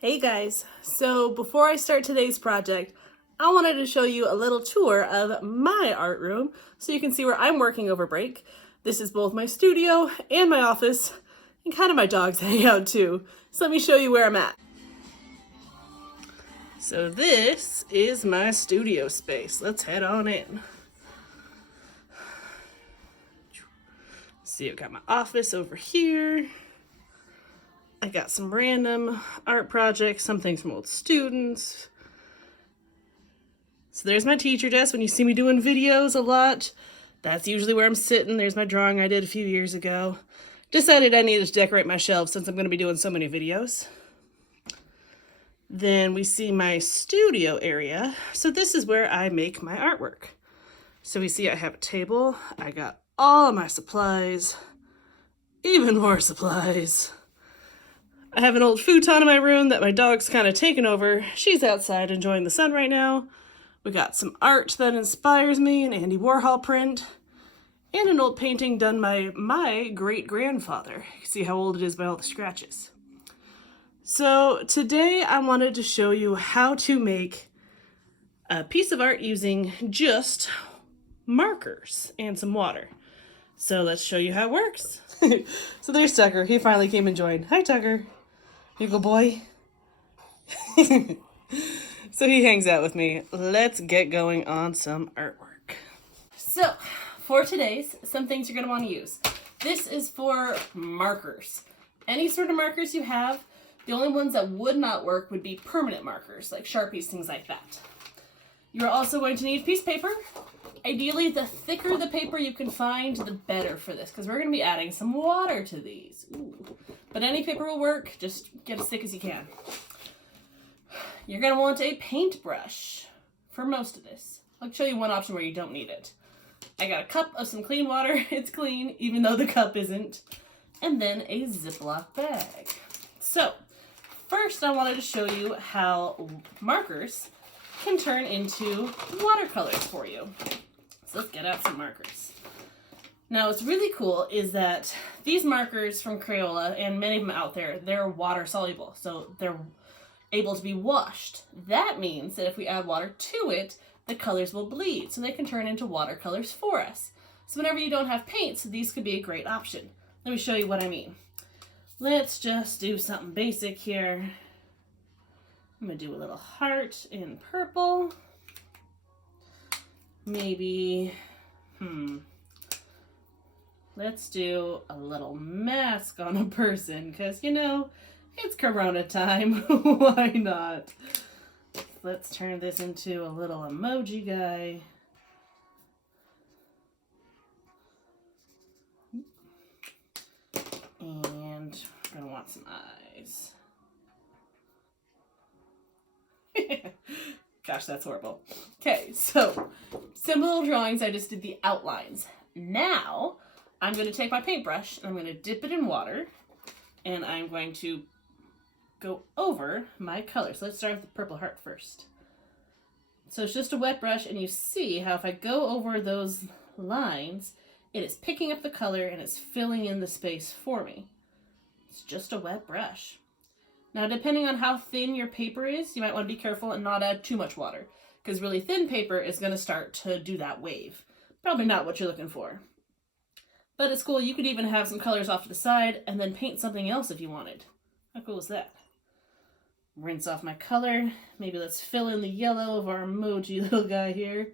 Hey guys, so before I start today's project, I wanted to show you a little tour of my art room so you can see where I'm working over break. This is both my studio and my office, and kind of my dogs hang out too. So let me show you where I'm at. So this is my studio space. Let's head on in. See, I've got my office over here. I got some random art projects, some things from old students. So there's my teacher desk. When you see me doing videos a lot, that's usually where I'm sitting. There's my drawing I did a few years ago. Decided I needed to decorate my shelves since I'm going to be doing so many videos. Then we see my studio area. So this is where I make my artwork. So we see I have a table. I got all of my supplies, even more supplies. I have an old futon in my room that my dog's kind of taken over. She's outside enjoying the sun right now. We got some art that inspires me, an Andy Warhol print, and an old painting done by my great-grandfather. You can see how old it is by all the scratches. So today I wanted to show you how to make a piece of art using just markers and some water. So let's show you how it works. So there's Tucker. He finally came and joined. Hi, Tucker. Here you go, boy. So he hangs out with me. Let's get going on some artwork. So for today's, some things you're going to want to use. This is for markers. Any sort of markers you have, the only ones that would not work would be permanent markers, like Sharpies, things like that. You're also going to need piece of paper. Ideally, the thicker the paper you can find, the better for this, because we're going to be adding some water to these. Ooh. But any paper will work. Just get as thick as you can. You're going to want a paintbrush for most of this. I'll show you one option where you don't need it. I got a cup of some clean water. It's clean, even though the cup isn't. And then a Ziploc bag. So, first I wanted to show you how markers can turn into watercolors for you. So let's get out some markers. Now what's really cool is that these markers from Crayola, and many of them out there, they're water soluble. So they're able to be washed. That means that if we add water to it, the colors will bleed, so they can turn into watercolors for us. So whenever you don't have paints, these could be a great option. Let me show you what I mean. Let's just do something basic here. I'm gonna do a little heart in purple. Maybe, let's do a little mask on a person, because, you know, it's Corona time. Why not? Let's turn this into a little emoji guy. And we're gonna want some eyes. Gosh, that's horrible. Okay, so simple drawings. I just did the outlines. Now I'm going to take my paintbrush and I'm going to dip it in water, and I'm going to go over my colors. So let's start with the purple heart first. So it's just a wet brush, and you see how if I go over those lines, it is picking up the color and it's filling in the space for me. It's just a wet brush. Now, depending on how thin your paper is, you might want to be careful and not add too much water, because really thin paper is going to start to do that wave. Probably not what you're looking for. But it's cool. You could even have some colors off to the side and then paint something else if you wanted. How cool is that? Rinse off my color. Maybe let's fill in the yellow of our emoji little guy here.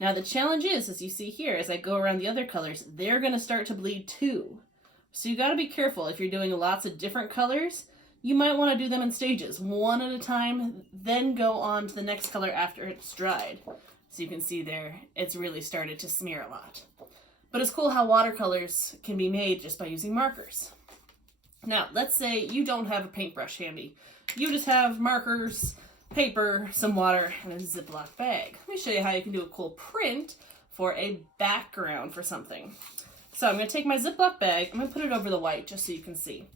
Now, the challenge is, as you see here, as I go around the other colors, they're going to start to bleed too. So you got to be careful. If you're doing lots of different colors, you might want to do them in stages, one at a time, then go on to the next color after it's dried. So you can see there, it's really started to smear a lot. But it's cool how watercolors can be made just by using markers. Now, let's say you don't have a paintbrush handy. You just have markers, paper, some water, and a Ziploc bag. Let me show you how you can do a cool print for a background for something. So I'm going to take my Ziploc bag, I'm going to put it over the white just so you can see.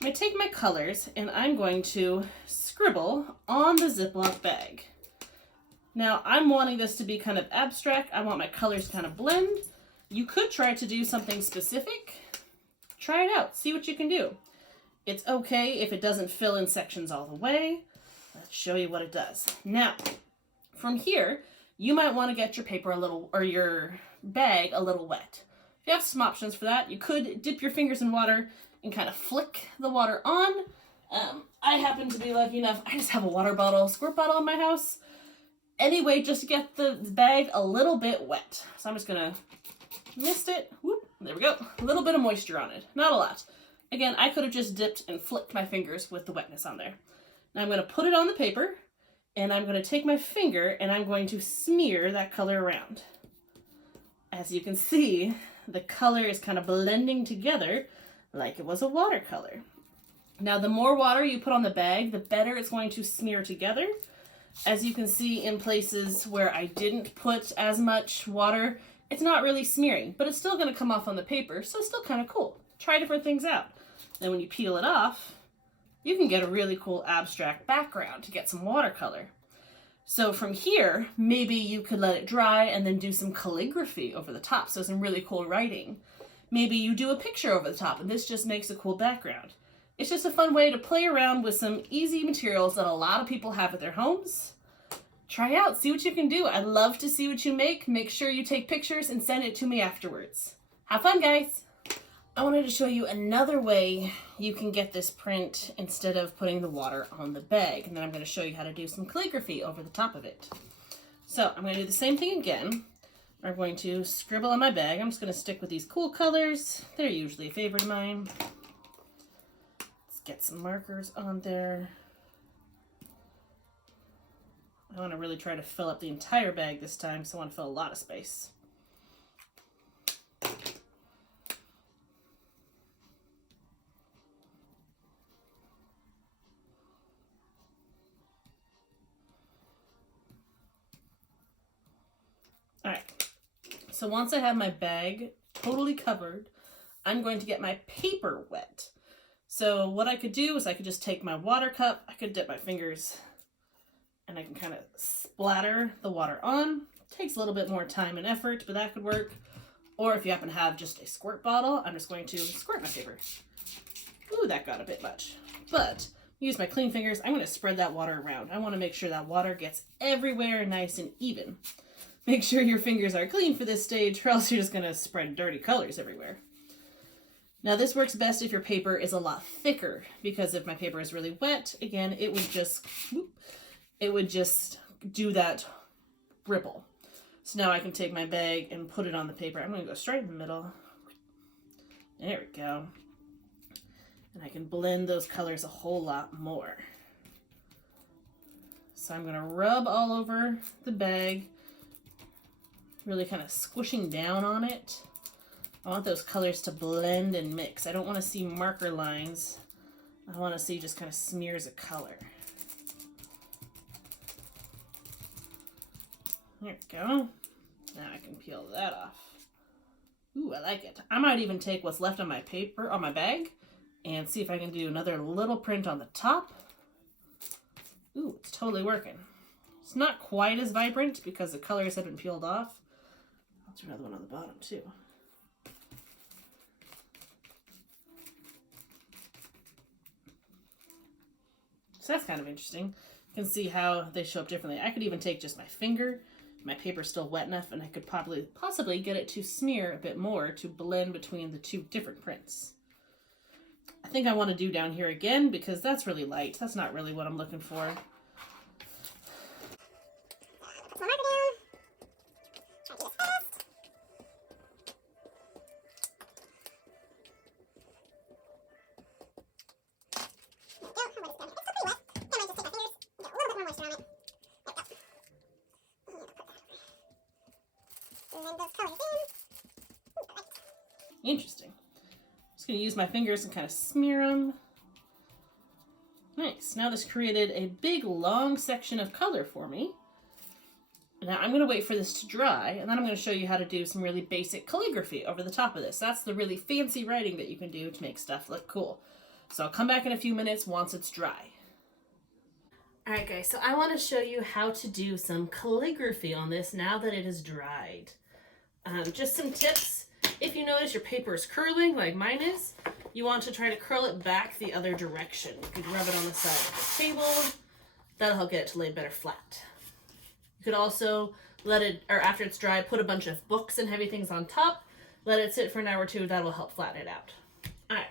I'm going to take my colors and I'm going to scribble on the Ziploc bag. Now, I'm wanting this to be kind of abstract. I want my colors to kind of blend. You could try to do something specific. Try it out. See what you can do. It's okay if it doesn't fill in sections all the way. Let's show you what it does. Now, from here, you might want to get your paper a little, or your bag a little wet. You have some options for that. You could dip your fingers in water and kind of flick the water on. I happen to be lucky enough, I just have a water bottle, squirt bottle in my house. Anyway, just to get the bag a little bit wet. So I'm just gonna mist it. Whoop, there we go. A little bit of moisture on it, not a lot. Again, I could have just dipped and flicked my fingers with the wetness on there. Now I'm gonna put it on the paper, and I'm gonna take my finger and I'm going to smear that color around. As you can see, the color is kind of blending together like it was a watercolor. Now, the more water you put on the bag, the better it's going to smear together. As you can see in places where I didn't put as much water, it's not really smearing, but it's still going to come off on the paper, so it's still kind of cool. Try different things out. Then when you peel it off, you can get a really cool abstract background to get some watercolor. So from here, maybe you could let it dry and then do some calligraphy over the top, so some really cool writing. Maybe you do a picture over the top, and this just makes a cool background. It's just a fun way to play around with some easy materials that a lot of people have at their homes. Try out, see what you can do. I'd love to see what you make. Make sure you take pictures and send it to me afterwards. Have fun, guys! I wanted to show you another way you can get this print instead of putting the water on the bag. And then I'm going to show you how to do some calligraphy over the top of it. So I'm going to do the same thing again. I'm going to scribble on my bag. I'm just going to stick with these cool colors. They're usually a favorite of mine. Let's get some markers on there. I want to really try to fill up the entire bag this time, so I want to fill a lot of space. Alright, so once I have my bag totally covered, I'm going to get my paper wet. So what I could do is I could just take my water cup, I could dip my fingers, and I can kind of splatter the water on. It takes a little bit more time and effort, but that could work. Or if you happen to have just a squirt bottle, I'm just going to squirt my paper. Ooh, that got a bit much. But use my clean fingers, I'm going to spread that water around. I want to make sure that water gets everywhere nice and even. Make sure your fingers are clean for this stage, or else you're just going to spread dirty colors everywhere. Now this works best if your paper is a lot thicker, because if my paper is really wet, again, it would just do that ripple. So now I can take my bag and put it on the paper. I'm going to go straight in the middle. There we go. And I can blend those colors a whole lot more. So I'm going to rub all over the bag, really kind of squishing down on it. I want those colors to blend and mix. I don't want to see marker lines. I want to see just kind of smears of color. There we go. Now I can peel that off. Ooh, I like it. I might even take what's left on my paper, on my bag, and see if I can do another little print on the top. Ooh, it's totally working. It's not quite as vibrant because the colors haven't peeled off. I'll do another one on the bottom too. So that's kind of interesting. You can see how they show up differently. I could even take just my finger. My paper's still wet enough, and I could possibly get it to smear a bit more to blend between the two different prints. I think I want to do down here again because that's really light. That's not really what I'm looking for. Interesting. Just going to use my fingers and kind of smear them. Nice. Now this created a big long section of color for me. Now I'm going to wait for this to dry, and then I'm going to show you how to do some really basic calligraphy over the top of this. That's the really fancy writing that you can do to make stuff look cool. So I'll come back in a few minutes once it's dry. Alright guys, so I want to show you how to do some calligraphy on this now that it is dried. Just some tips. If you notice your paper is curling like mine is, you want to try to curl it back the other direction. You could rub it on the side of the table. That'll help get it to lay better flat. You could also let it, or after it's dry, put a bunch of books and heavy things on top. Let it sit for an hour or two. That will help flatten it out. All right.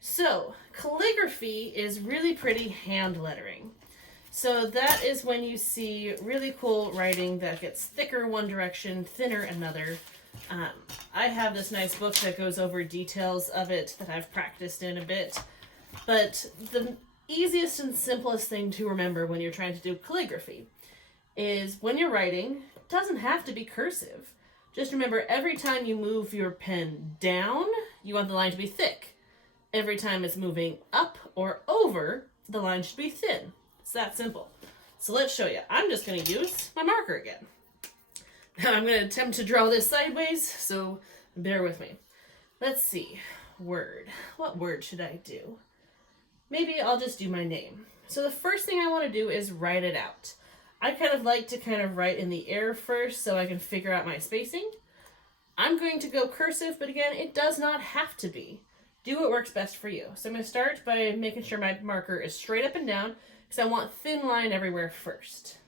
So calligraphy is really pretty hand lettering. So that is when you see really cool writing that gets thicker one direction, thinner another. I have this nice book that goes over details of it that I've practiced in a bit. But the easiest and simplest thing to remember when you're trying to do calligraphy is when you're writing, it doesn't have to be cursive. Just remember, every time you move your pen down, you want the line to be thick. Every time it's moving up or over, the line should be thin. It's that simple. So let's show you. I'm just going to use my marker again. Now I'm going to attempt to draw this sideways, so bear with me. Let's see. Word. What word should I do? Maybe I'll just do my name. So the first thing I want to do is write it out. I kind of like to write in the air first so I can figure out my spacing. I'm going to go cursive, but again, it does not have to be. Do what works best for you. So I'm going to start by making sure my marker is straight up and down because I want thin line everywhere first.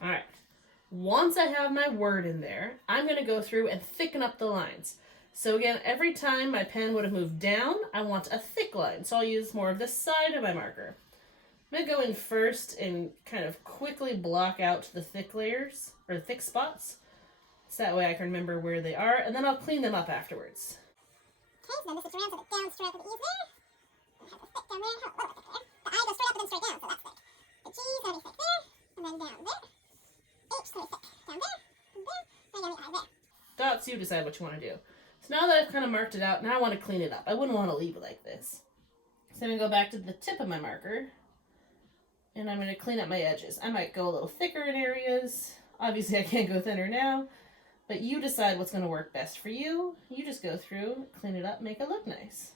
All right. Once I have my word in there, I'm going to go through and thicken up the lines. So again, every time my pen would have moved down, I want a thick line. So I'll use more of the side of my marker. I'm going to go in first and kind of quickly block out the thick layers, or thick spots. So that way I can remember where they are, and then I'll clean them up afterwards. Okay, so then this is around so the down straight up with the E's there. I have a thick down there, a little bit thick there. The I goes straight up and then straight down, so that's thick. The G's gotta be thick there, and then down there. H is gonna be thick down there, and there, and then the I there. Dots, you decide what you want to do. So now that I've kind of marked it out, now I want to clean it up. I wouldn't want to leave it like this. So I'm going to go back to the tip of my marker, and I'm going to clean up my edges. I might go a little thicker in areas. Obviously, I can't go thinner now, but you decide what's going to work best for you. You just go through, clean it up, make it look nice.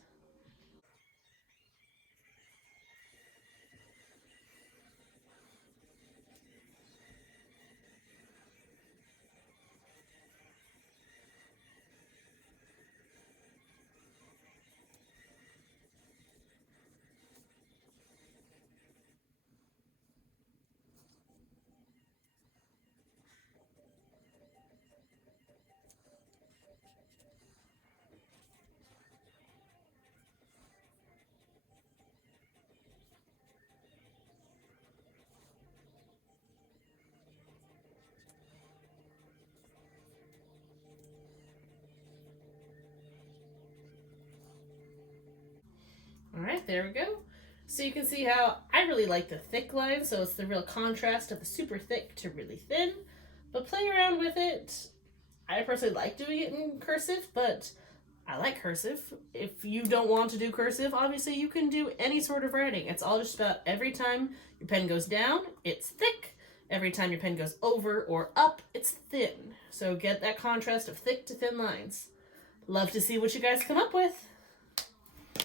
All right, there we go. So you can see how I really like the thick line, so it's the real contrast of the super thick to really thin. But play around with it. I personally like doing it in cursive, but I like cursive. If you don't want to do cursive, obviously you can do any sort of writing. It's all just about every time your pen goes down, it's thick. Every time your pen goes over or up, it's thin. So get that contrast of thick to thin lines. Love to see what you guys come up with.